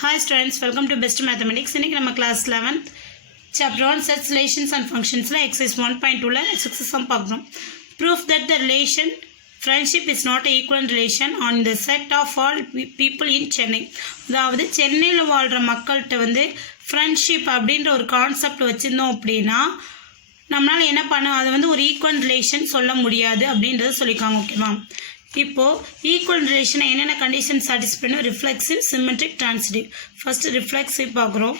Hi students, welcome to Best Mathematics. இன்னைக்கு நம்ம class 11th chapter 1 sets, relations and functions ல exercise 1.2 ல 6 sum பார்க்கிறோம். Proof that the relation friendship is not an equivalent relation on the set of all people in Chennai. அதாவது சென்னையில் வாழ்கிற மக்கள்கிட்ட வந்து ஃப்ரெண்ட்ஷிப் அப்படின்ற ஒரு கான்செப்ட் வச்சுருந்தோம் அப்படின்னா நம்மளால் என்ன பண்ணோம், அது வந்து ஒரு ஈக்குவல் ரிலேஷன் சொல்ல முடியாது அப்படின்றத சொல்லியிருக்காங்க. ஓகேவா? இப்போது ஈக்குவல் ரிலேஷனை என்னென்ன கண்டிஷன் சாட்டிஸ்ஃபை பண்ணும்? Reflexive, symmetric, transitive. First reflexive பார்க்குறோம்.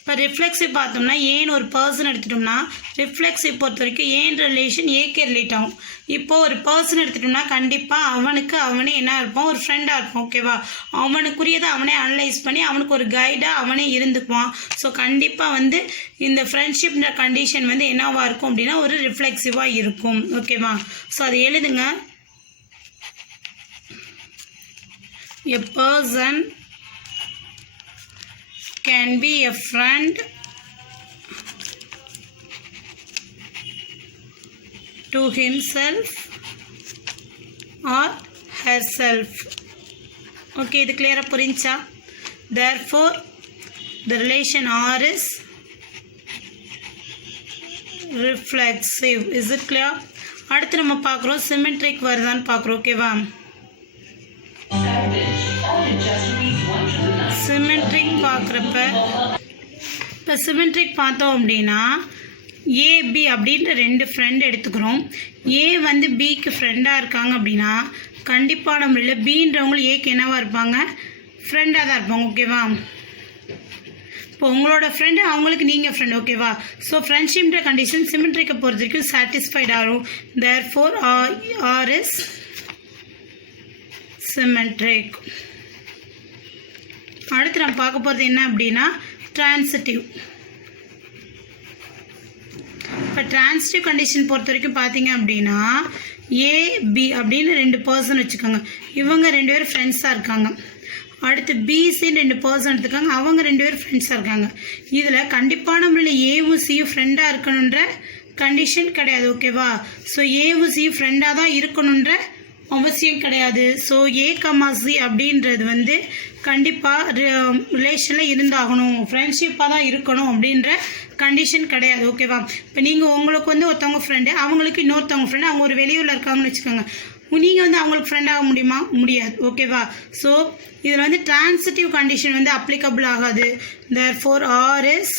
இப்போ ரிஃப்ளெக்சிவ் பார்த்தோம்னா ஏன்னு ஒரு பர்சன் எடுத்துட்டோம்னா ரிஃப்ளெக்சிவ் பொறுத்த வரைக்கும் ஏன்ற ரிலேஷன் ஏக்கே ரிலேட் ஆகும். இப்போது ஒரு பர்சன் எடுத்துட்டோம்னா கண்டிப்பாக அவனே என்ன இருப்பான், ஒரு ஃப்ரெண்டாக இருப்பான். ஓகேவா? அவனுக்குரியதை அவனே அனலைஸ் பண்ணி அவனுக்கு ஒரு கைடாக அவனே இருந்துக்குவான். ஸோ கண்டிப்பாக வந்து இந்த ஃப்ரெண்ட்ஷிப்ன்ற கண்டிஷன் வந்து என்னவாக இருக்கும் அப்படின்னா ஒரு ரிஃப்ளெக்சிவாக இருக்கும். ஓகேவா? ஸோ அதை எழுதுங்க. A person can be a friend to himself or herself. Okay, இது clear புரிஞ்சா? Therefore the relation R is reflexive. Is it clear? அடுத்து நம்ம பார்க்குறோம் சிமெட்ரிக் வருதான்னு பார்க்குறோம். ஓகேவா? சிமெட்ரிக் பார்க்குறப்ப இப்போ சிமெட்ரிக் பார்த்தோம் அப்படின்னா ஏபி அப்படின்ற ரெண்டு ஃப்ரெண்ட் எடுத்துக்கிறோம். ஏ வந்து பிக்கு ஃப்ரெண்டாக இருக்காங்க அப்படின்னா கண்டிப்பாக நம்மள பின்றவங்க ஏக்கு என்னவாக இருப்பாங்க, ஃப்ரெண்டாக தான் இருப்பாங்க. ஓகேவா? இப்போ உங்களோட ஃப்ரெண்டு அவங்களுக்கு நீங்கள் ஃப்ரெண்ட். ஓகேவா? ஸோ ஃப்ரெண்ட்ஷிப்ன்ற கண்டிஷன் சிமெட்ரிக்கை பொறுத்த வரைக்கும் சாட்டிஸ்ஃபைட் ஆகும். Therefore R is symmetric. அடுத்து நம்ம பார்க்க போகிறது என்ன அப்படின்னா டிரான்சிட்டிவ். இப்போ டிரான்சிட்டிவ் கண்டிஷன் பொறுத்த வரைக்கும் பார்த்தீங்க அப்படின்னா ஏபி அப்படின்னு ரெண்டு பர்சன் வச்சுக்கோங்க. இவங்க ரெண்டு பேரும் ஃப்ரெண்ட்ஸாக இருக்காங்க. அடுத்து பிசின்னு ரெண்டு பர்சன் எடுத்துக்காங்க, அவங்க ரெண்டு பேரும் ஃப்ரெண்ட்ஸாக இருக்காங்க. இதில் கண்டிப்பாக நம்மள ஏவும் சியும் ஃப்ரெண்டாக இருக்கணுன்ற கண்டிஷன் கிடையாது. ஓகேவா? ஸோ ஏவும் சியும் ஃப்ரெண்டாக தான் இருக்கணுன்ற அவசியம் கிடையாது. ஸோ ஏ கமா சி அப்படின்றது வந்து கண்டிப்பாக ரிலேஷனில் இருந்தாகணும், ஃப்ரெண்ட்ஷிப்பாக தான் இருக்கணும் அப்படின்ற கண்டிஷன் கிடையாது. ஓகேவா? இப்போ நீங்கள் உங்களுக்கு வந்து ஒருத்தவங்க ஃப்ரெண்டு, அவங்களுக்கு இன்னொருத்தவங்க ஃப்ரெண்டு, அவங்க ஒரு வெளியூரில் இருக்காங்கன்னு வச்சுக்கோங்க. நீங்கள் வந்து அவங்களுக்கு ஃப்ரெண்ட் ஆக முடியுமா? முடியாது. ஓகேவா? ஸோ இதில் வந்து டிரான்சிட்டிவ் கண்டிஷன் வந்து அப்ளிகபிள் ஆகாது. Therefore R is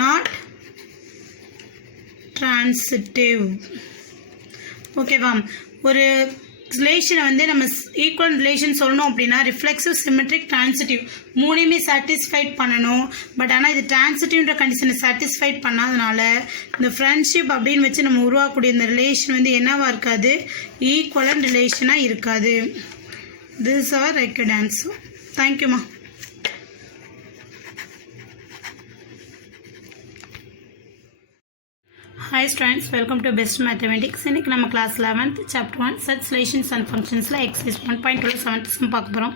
not transitive. ஓகேவா? ஒரு ரிலேஷனை வந்து நம்ம ஈக்குவல் ரிலேஷன் சொல்லணும் அப்படின்னா ரிஃப்ளெக்சிவ், சிமெட்ரிக், டிரான்சிட்டிவ் மூணையுமே சாட்டிஸ்ஃபைட் பண்ணணும். பட் ஆனால் இது டிரான்சிட்டிவ்ன்ற கண்டிஷனை சாட்டிஸ்ஃபைட் பண்ணாதனால இந்த ஃப்ரெண்ட்ஷிப் அப்படின்னு வச்சு நம்ம உருவாக்கக்கூடிய இந்த ரிலேஷன் வந்து என்னவாக இருக்காது, ஈக்குவலன் ரிலேஷனாக இருக்காது. This R required answer. தேங்க்யூம்மா. Hi students, welcome to Best Mathematics. இன்னைக்கு நம்ம class 11th chapter 1 sets, relations and functions ல exercise 1.2 7th sum பார்க்க போகிறோம்.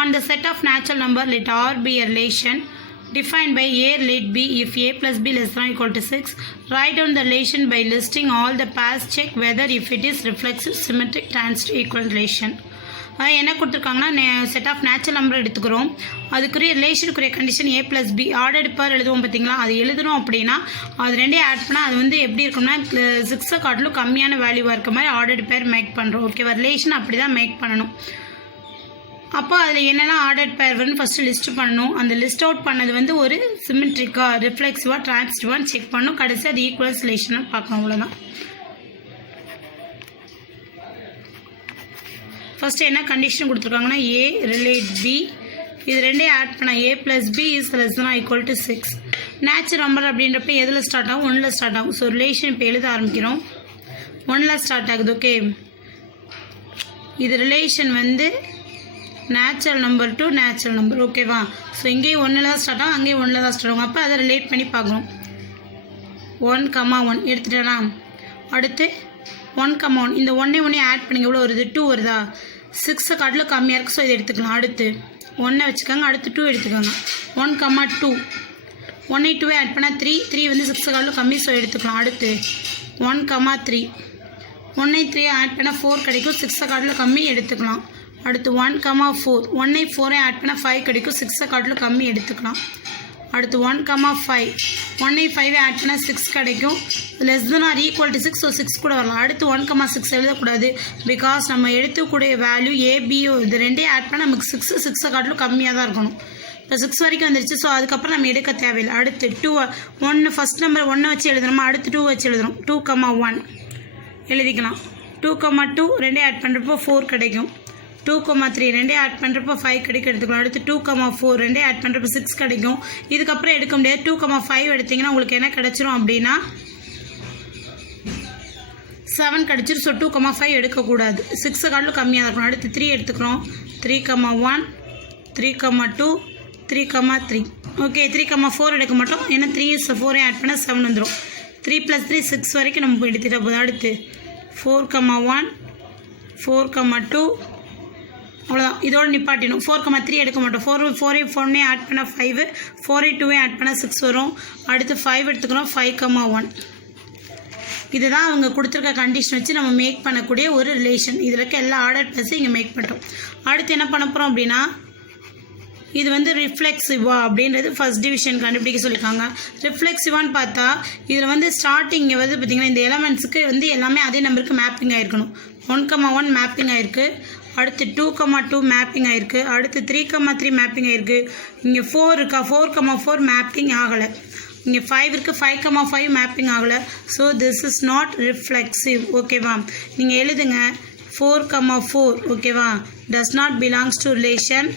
On the set of natural number let R be a relation defined by A let B if A plus B less than or equal to 6. Write down the relation by listing all the pairs. Check whether if it is reflexive, symmetric, transitive, equivalent relation. என்ன கொடுத்துருக்காங்கன்னா set of natural number எடுத்துக்கிறோம். அதுக்குரிய ரிலேஷனுக்குரிய condition A plus B order pair எழுதுவோம். பார்த்தீங்களா? அது எழுதுறோம் அப்படின்னா அது ரெண்டே ஆட் பண்ணால் அது வந்து எப்படி இருக்கும்னா 6 காட்டிலும் கம்மியான வேல்யூவாக இருக்க மாதிரி ஆர்டர் பேர் மேக் பண்ணுறோம். ஓகேவா? ரிலேஷன் அப்படி தான் மேக் பண்ணணும். அப்போ அதில் என்னெல்லாம் ஆர்டர் பேர் வரும்னு ஃபஸ்ட்டு லிஸ்ட் பண்ணணும். அந்த லிஸ்ட் அவுட் பண்ணது வந்து ஒரு சிமெட்ரிக்காக, ரிஃப்ளெக்சிவாக, டிரான்சிட்டிவான்னு செக் பண்ணணும். கடைசி அது ஈக்குவல்ஸ் ரிலேஷனாக பார்க்கணும். அவ்வளோதான். ஃபஸ்ட்டு என்ன கண்டிஷன் கொடுத்துருக்காங்கன்னா ஏ ரிலேட் பி, இது ரெண்டே ஆட் பண்ணால் A plus B is less than or equal to 6. Natural number அப்படின்றப்ப எதில் ஸ்டார்ட் ஆகும்? 1ல் ஸ்டார்ட் ஆகும். ஸோ ரிலேஷன் இப்போ எழுத ஆரம்பிக்கிறோம். 1ல் ஸ்டார்ட் ஆகுது. ஓகே, இது ரிலேஷன் வந்து natural number to natural number. ஓகேவா? ஸோ இங்கேயும் 1ல் தான் ஸ்டார்ட் ஆகும், அங்கேயும் 1ல் தான் ஸ்டார்ட் ஆகும். அப்போ அதை ரிலேட் பண்ணி பார்க்கணும். 1,1 எடுத்துட்டேனா? அடுத்து 1,1 இந்த ஒன்னே ஆட் பண்ணிங்க. எவ்வளோ வருது? 2 வருதா? 6 காட்டில் கம்மியாக இருக்குது. ஸோ இதை எடுத்துக்கலாம். அடுத்து 1 வச்சுக்கோங்க. அடுத்து 2 எடுத்துக்கோங்க. 1,2 1 2 ஆட் பண்ணால் 3 வந்து 6 காட்டில் கம்மி. ஸோ எடுத்துக்கலாம். அடுத்து 1,3 1 3 ஆட் பண்ணால் 4 கிடைக்கும், 6 காட்டில் கம்மி எடுத்துக்கலாம். அடுத்து 1, 4 1 4 ஆட் பண்ணால் 5 கிடைக்கும், 6 காட்டில் கம்மி எடுத்துக்கலாம். அடுத்து 1, 5 1 5 ஆட் பண்ணால் 6 கிடைக்கும், less than or equal to 6, so 6 கூட வரலாம். அடுத்து 1, 6 எழுதக்கூடாது, பிகாஸ் நம்ம எடுத்துக்கூடிய வேல்யூ ஏபிஓ இது ரெண்டையும் ஆட் பண்ணால் நமக்கு 6 காட்டிலும் கம்மியாக தான் இருக்கணும். இப்போ 6 வரைக்கும் வந்துருச்சு, ஸோ அதுக்கப்புறம் நம்ம எடுக்க தேவையில்லை. அடுத்து 2 1 ஃபஸ்ட் நம்பர் 1 வச்சு எழுதுறோமா, அடுத்து 2 வச்சு எழுதுறோம். 2, 1 எழுதிக்கலாம். 2, 2 ரெண்டே ஆட் பண்ணுறப்போ 4 கிடைக்கும். 2, 3 ரெண்டே ஆட் பண்ணுறப்போ 5 கிடைக்கும் எடுத்துக்கலாம். அடுத்து 2, 4 ரெண்டே ஆட் பண்ணுறப்போ 6 கிடைக்கும். இதுக்கப்புறம் எடுக்க முடியாது. 2, 5 எடுத்திங்கன்னா உங்களுக்கு என்ன கிடச்சிரும் அப்படின்னா 7 கிடச்சிரும். ஸோ 2, 5 எடுக்கக்கூடாது, 6 காட்டிலும் கம்மியாக இருக்கணும். அடுத்து 3 எடுத்துக்கிறோம். 3, 1 3, 2 3, 3 ஓகே. 3, 4 எடுக்க மாட்டோம், ஏன்னா 3 4 ஆட் பண்ணால் 7 வந்துடும். 3 + 3 6 வரைக்கும் நம்ம எடுத்துகிட்ட போதும். அடுத்து 4, 1 4, 2 அவ்வளோதான், இதோடு நிப்பாட்டிடும். 4, 3 எடுக்க மாட்டோம். 4 4 ஆட் பண்ணால் 5, 4 2 ஆட் பண்ணால் 6 வரும். அடுத்து 5 எடுத்துக்கிறோம். 5, 1 இதுதான் அவங்க கொடுத்துருக்க கண்டிஷன் வச்சு நம்ம மேக் பண்ணக்கூடிய ஒரு ரிலேஷன். இதில் இருக்க எல்லா ஆர்டர் ப்ளஸும் இங்கே மேக் பண்ணுறோம். அடுத்து என்ன பண்ண போகிறோம் அப்படின்னா, இது வந்து ரிஃப்ளெக்சிவா அப்படின்றது ஃபர்ஸ்ட் டிவிஷன் கண்டுபிடிக்க சொல்லியிருக்காங்க. ரிஃப்ளெக்சிவான்னு பார்த்தா இதில் வந்து ஸ்டார்டிங் வந்து பார்த்திங்கன்னா இந்த எலமெண்ட்ஸுக்கு வந்து எல்லாமே அதே நம்பருக்கு மேப்பிங் ஆகிருக்கணும். 1, 1 மேப்பிங் ஆகிருக்கு. அடுத்து 2, 2 மேப்பிங் ஆகிருக்கு. அடுத்து 3, 3 மேப்பிங் ஆகிருக்கு. இங்கே 4 இருக்கா, 4, 4 மேப்பிங் ஆகலை. இங்கே 5 இருக்குது, 5, 5 மேப்பிங் ஆகலை. So this is not reflexive. ஓகேவா, நீங்கள் எழுதுங்க 4, 4 ஓகேவா, does not belongs to relation.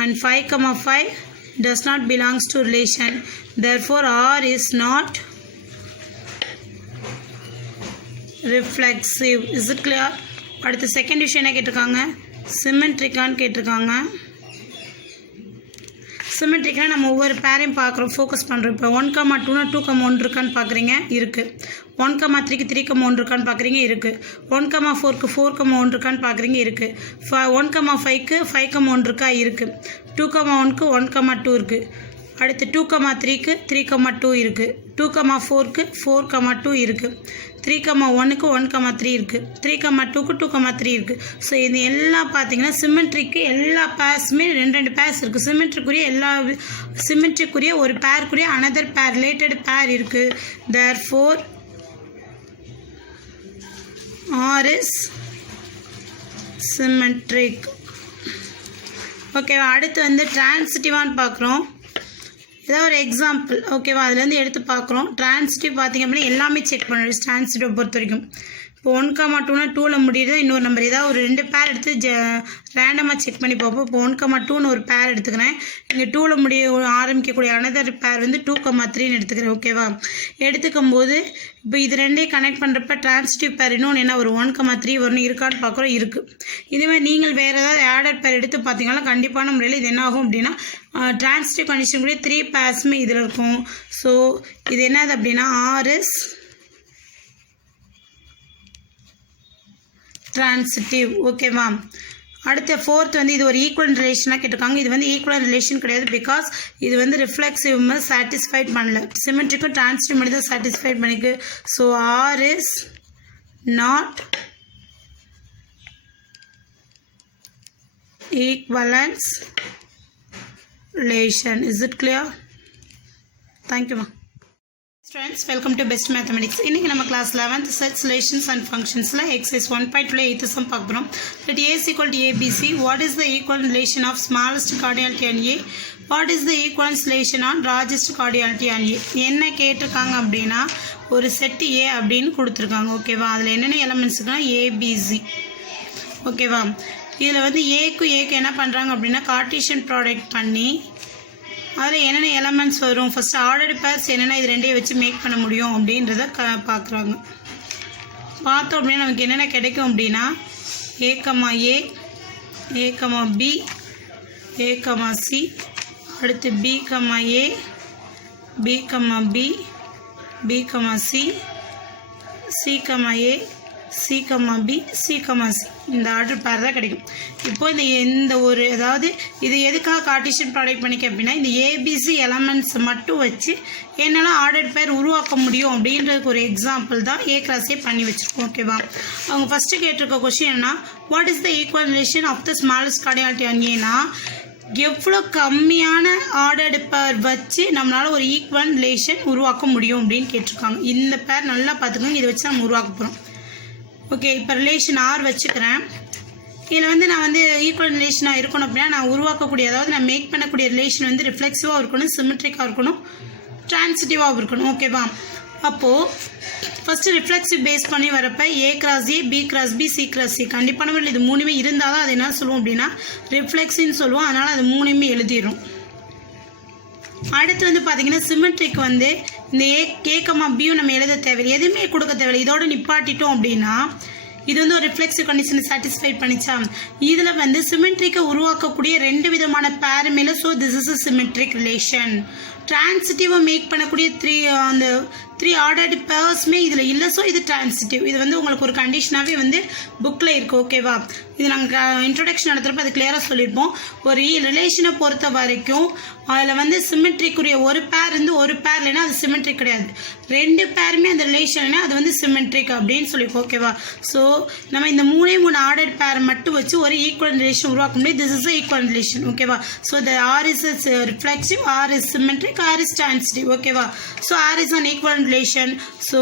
And 5, 5 does not belongs to relation. Therefore, R is not reflexive. Is it clear? அடுத்த செகண்ட் விஷயம் என்ன கேட்டிருக்காங்க, சிமெட்ரிக்கான்னு கேட்டிருக்காங்க. சிமெட்ரிக்காக நம்ம ஒவ்வொரு பேரையும் பார்க்குறோம், ஃபோக்கஸ் பண்ணுறோம். இப்போ 1, 2 2, 1 இருக்கான்னு பார்க்குறீங்க, இருக்குது. 1, 3க்கு 3, 1 இருக்கான்னு பார்க்குறீங்க, இருக்குது. 1, 4க்கு 4, 1 இருக்கான்னு பார்க்குறீங்க, இருக்குது. 1, 5க்கு 5, 1 இருக்கா, இருக்குது. 2, 1க்கு 1, 2 இருக்குது. அடுத்து 2, 3க்கு 3, 2 இருக்குது. 2, 4க்கு 4, 2 இருக்குது. 3, 1க்கு 1, 3 இருக்குது. 3, 2க்கு 2, 3 இருக்குது. ஸோ இது எல்லாம் பார்த்தீங்கன்னா சிமெட்ரிக்கு எல்லா பேர்ஸுமே 2 பேர்ஸ் இருக்குது. சிமெட்ரிக்குரிய ஒரு பேருக்குரிய அனதர் பேர் ரிலேட்டட் பேர் இருக்குது. Therefore R is symmetric. ஓகேவா, அடுத்து வந்து டிரான்சிட்டிவான்னு பார்க்குறோம். ஏதாவது ஒரு எக்ஸாம்பிள் ஓகேவா, அதுலேருந்து எடுத்து பார்க்குறோம். டிரான்சிட்டிவ் பார்த்திங்க அப்படின்னா எல்லாமே செக் பண்ணணும் டிரான்சிட்டிவ் பொறுத்த வரைக்கும். இப்போ 1, 2னா 2ல் முடியுது இன்னொரு நம்பர், ஏதாவது ஒரு 2 பேர் எடுத்து ரேண்டமாக செக் பண்ணி பார்ப்போம். இப்போ 1, 2ன்னு ஒரு பேர் எடுத்துக்கிறேன். இங்கே 2ல் ஆரம்பிக்கக்கூடிய அனதர் பேர் வந்து 2, 3ன்னு எடுத்துக்கிறேன். ஓகேவா, எடுத்துக்கும் போது இப்போ இது ரெண்டையும் கனெக்ட் பண்ணுறப்ப டிரான்சிட்டிவ் பேர் இன்னொன்று என்ன ஒரு 1, 3 வரணும், இருக்கான்னு பார்க்குறோம், இருக்குது. இதுமாதிரி நீங்கள் வேறு ஏதாவது ஆடட் பேர் எடுத்து பார்த்தீங்கன்னா கண்டிப்பான முறையில் இது என்ன ஆகும் அப்படின்னா டிரான்சிட்டிவ் கண்டிஷன் கூட 3 பேர்ஸுமே இதில் இருக்கும். ஸோ இது என்னது அப்படின்னா R is transitive. ஓகேவா, அடுத்த ஃபோர்த் வந்து இது ஒரு ஈக்குவலன்ட் ரிலேஷனாக கேட்டிருக்காங்க. இது வந்து ஈக்குவலன்ட் ரிலேஷன் கிடையாது, பிகாஸ் இது வந்து ரிஃப்ளெக்சிவ் சாட்டிஸ்ஃபைட் பண்ணல. சிமெட்ரிக்கும் டிரான்சிட்டிவ் மட்டும் தான் சாட்டிஸ்ஃபைட் பண்ணிக்கு. So R is not equivalence relation. Is it clear? Thank you, ma. Students, welcome to Best Mathematics. இன்னைக்கு நம்ம class 11th sets, relations and functionsல exercise 1.2 8th sum பார்க்க போறோம். Let A is equal to ABC. What is the equivalent relation of smallest cardinality on A? What is the equivalence relation on largest cardinality on A? என்ன கேட்டிருக்காங்க அப்படின்னா ஒரு set A அப்படின்னு கொடுத்துருக்காங்க. ஓகேவா, அதில் என்னென்ன எலமெண்ட்ஸுக்குன்னா ABC. ஓகேவா, இதில் வந்து ஏக்கு என்ன பண்ணுறாங்க அப்படின்னா கார்ட்டீசியன் ப்ராடக்ட் பண்ணி அதில் என்னென்ன எலமெண்ட்ஸ் வரும், ஃபஸ்ட்டு ஆர்டர்டு பேர்ஸ் என்னென்ன இது ரெண்டையும் வச்சு மேக் பண்ண முடியும் அப்படின்றத பார்க்குறாங்க. பார்த்தோம் அப்படின்னா நமக்கு என்னென்ன கிடைக்கும் அப்படின்னா A, A, B, A, C, அடுத்து B, A, B, B, B, C, C, A, C comma B C comma C இந்த ஆர்டர் பேர் தான் கிடைக்கும். இப்போ இந்த ஒரு அதாவது இது எதுக்காக கார்ட்டீசியன் ப்ராடக்ட் பண்ணிக்க அப்படின்னா இந்த ஏபிசி எலமெண்ட்ஸ் மட்டும் வச்சு என்னெல்லாம் ஆர்டர் பேர் உருவாக்க முடியும் அப்படின்றதுக்கு ஒரு எக்ஸாம்பிள் தான் ஏ கிராஸே பண்ணி வச்சுருக்கோம். ஓகேவா? அவங்க ஃபஸ்ட்டு கேட்டிருக்க கொஸ்டின் என்ன, what is the equal relation of the smallest cardinality அங்கேனா எவ்வளோ கம்மியான ஆர்டர்டு பேர் வச்சு நம்மளால் ஒரு ஈக்குவல் ரிலேஷன் உருவாக்க முடியும் அப்படின்னு கேட்டிருக்காங்க. இந்த பேர் நல்லா பார்த்துக்கோங்க, இதை வச்சு நம்ம உருவாக்க போகிறோம். ஓகே, இப்போ ரிலேஷன் ஆர் வச்சுக்கிறேன். இதில் நான் ஈக்குவல் ரிலேஷனாக இருக்கணும் அப்படின்னா நான் உருவாக்கக்கூடிய அதாவது நான் மேக் பண்ணக்கூடிய ரிலேஷன் ரிஃப்ளெக்சிவாக இருக்கணும், சிமெட்ரிக்காக இருக்கணும், ட்ரான்சிட்டிவாக இருக்கணும். ஓகேவா? அப்போது ஃபஸ்ட்டு ரிஃப்ளெக்சிவ் பேஸ் பண்ணி வரப்போ A cross A, B cross B, C cross C கண்டிப்பான முறையில் இது மூணுமே இருந்தால் தான் அது என்ன சொல்லுவோம் அப்படின்னா ரிஃப்ளெக்ஸின்னு சொல்லுவோம். அதனால் அது மூணுமே எழுதிடும். அடுத்து பார்த்தீங்கன்னா சிமெட்ரிக் இந்த ஏ கமா பியும் நம்ம எழுத தேவையில்லை, எதுவுமே கொடுக்க தேவையில்லை. இதோட நிப்பாட்டிட்டோம் அப்படின்னா இது ஒரு ரிஃப்ளெக்சிவ் கண்டிஷனை சாட்டிஸ்ஃபை பண்ணிச்சா. இதில் சிமெட்ரிக்கை உருவாக்கக்கூடிய ரெண்டு விதமான பேர் மேலே. So this is a symmetric relation. டிரான்சிட்டிவை மேக் பண்ணக்கூடிய த்ரீ ஆர்டர்டு பேர்ஸ்மே இதில் இல்லை. ஸோ இது டிரான்சிட்டிவ். இது உங்களுக்கு ஒரு கண்டிஷனாகவே புக்கில் இருக்குது. ஓகேவா? இது நாங்கள் இன்ட்ரொடக்ஷன் நடத்துகிறப்ப அது கிளியராக சொல்லியிருப்போம். ஒரு ரிலேஷனை பொறுத்த வரைக்கும் அதில் சிமெட்ரிக்குரிய ஒரு பேர் ஒரு பேர் இல்லைன்னா அது சிமெட்ரிக் கிடையாது. ரெண்டு பேருமே அந்த ரிலேஷன்னா அது சிமெட்ரிக் அப்படின்னு சொல்லியிருக்கோம். ஓகேவா? ஸோ நம்ம இந்த மூணு ஆர்டர் பேர் மட்டும் வச்சு ஒரு ஈக்குவல் ரிலேஷன் உருவாக்க முடியும். This is equal relation. ஓகேவா? So the R is reflexive, R is symmetric, R is transitive. ஓகேவா? So R is an equal relation. So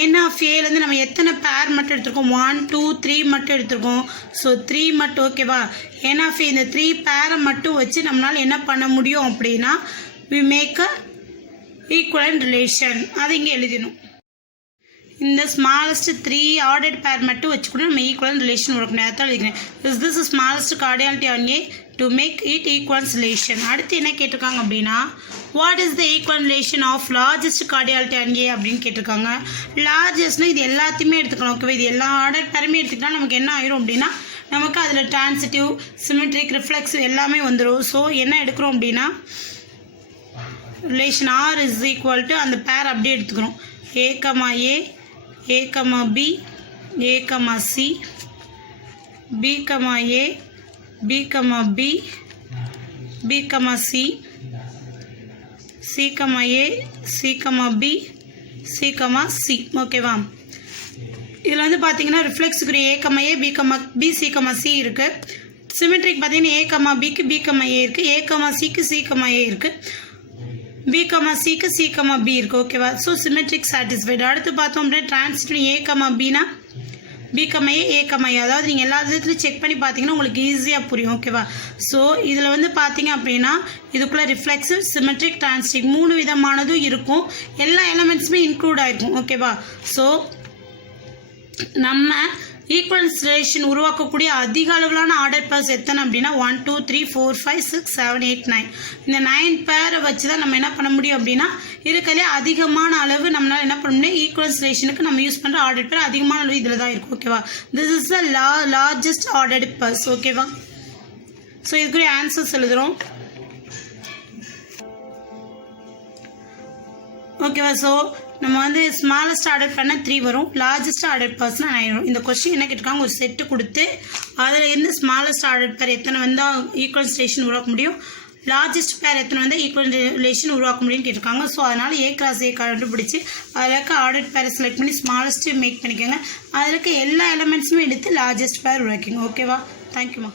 N of ஏலேருந்து நம்ம எத்தனை பேர் மட்டும் எடுத்துருக்கோம், 1 2 3 மட்டும் எடுத்துருக்கோம். ஸோ 3 மட்டும். ஓகேவா? என் ஆஃப் ஏ இந்த 3 பேரை மட்டும் வச்சு நம்மளால் என்ன பண்ண முடியும் அப்படின்னா we make a equivalent relation. அதை இங்கே எழுதிடணும். இந்த ஸ்மாலஸ்ட் 3 ஆர்டர்ட் பேர் மட்டும் வச்சு கூட நம்ம ஈக்குவலன்ட் ரிலேஷன் உருவாக்கணும். அதான் எழுதிக்கிறேன். This smallest cardinality on A to make it equals relation. அடுத்து என்ன கேட்டிருக்காங்க அப்படின்னா what is the equal relation of largest cardinality on A அப்படின்னு கேட்டிருக்காங்க. லார்ஜஸ்ட்னா இது எல்லாத்தையுமே எடுத்துக்கணும். ஓகேவா? இது எல்லா ஆர்டர் பேருமே எடுத்துக்கிட்டால் நமக்கு என்ன ஆயிரும் அப்படின்னா நமக்கு அதில் டிரான்சிட்டிவ், சிமெட்ரிக், ரிஃப்ளெக்சிவ் எல்லாமே வந்துடும். ஸோ என்ன எடுக்கிறோம் அப்படின்னா relation R is equal to அந்த பேர் அப்படியே எடுத்துக்கிறோம். A comma A, A comma B, A comma C, B comma A, B comma B, B comma C, C comma A, C comma B, C comma C. ஓகேவா? இதில் பார்த்தீங்கன்னா ரிஃப்ளெக்ஸுக்குரிய A comma A, B comma B, C comma C இருக்குது. Symmetric பார்த்தீங்கன்னா A comma பிக்கு B comma A இருக்குது, A comma சிக்கு C comma A இருக்குது, பி கமா சிக்கு சி கமா பி இருக்குது. ஓகேவா? So symmetric satisfied. அடுத்து பார்த்தோம் அப்படின்னா transitive A comma Bina B comma A, A comma ஏ. அதாவது நீங்கள் எல்லா விதத்துலையும் செக் பண்ணி பார்த்தீங்கன்னா உங்களுக்கு ஈஸியாக புரியும். ஓகேவா? ஸோ இதில் பார்த்தீங்க அப்படின்னா இதுக்குள்ளே ரிஃப்ளெக்சிவ், சிமெட்ரிக், டிரான்சிட்டிவ் 3 விதமானதும் இருக்கும். எல்லா எலமெண்ட்ஸுமே இன்க்ளூட் ஆகிருக்கும். ஓகேவா? ஸோ நம்ம ஈக்குவலன்ஸ் ரிலேஷன் உருவாக்கக்கூடிய அதிக அளவிலான ஆர்டர் பேர்ஸ் எத்தனை அப்படின்னா 1 2 3 4 5 6 7 8 9. இந்த 9 பேரை வச்சு தான் நம்ம என்ன பண்ண முடியும் அப்படின்னா இருக்கிறதுலே அதிகமான அளவு நம்மளால் என்ன பண்ண முடியும் ஈக்குவலன்ஸ் ரிலேஷனுக்கு நம்ம யூஸ் பண்ணுற ஆர்டர் பேர் அதிகமான அளவு இதில் தான் இருக்கும். ஓகேவா? This is the largest ordered purse. ஓகேவா? ஸோ இதுக்குரிய ஆன்சர்ஸ் எழுதுகிறோம். ஓகேவா? ஸோ நம்ம ஸ்மாலஸ்ட் ஆர்டர் பண்ண 3 வரும், லார்ஜஸ்ட் ஆர்டர் பர்ஸ்னா 9 வரும். இந்த கொஸ்டின் என்ன கேட்டிருக்காங்க, ஒரு செட்டு கொடுத்து அதில் இருந்து ஸ்மாலஸ்ட் ஆர்டர் பேர் எத்தனை வந்தால் ஈக்குவல் ரிலேஷன் உருவாக்க முடியும், லார்ஜஸ்ட் பேர் எத்தனை வந்தால் ஈக்குவல் ரிலேஷன் உருவாக்க முடியும்னு கேட்டிருக்காங்க. ஸோ அதனால் ஏ கிராஸ் ஏ கண்டுபிடிச்சி அதில் இருக்க ஆர்டர் பேரை செலக்ட் பண்ணி ஸ்மாலஸ்ட்டு மேக் பண்ணிக்கோங்க. அதில் இருக்க எல்லா எலமெண்ட்ஸுமே எடுத்து லார்ஜஸ்ட் பேர் உருவாக்கிங்க. ஓகேவா? தேங்க்யூமா.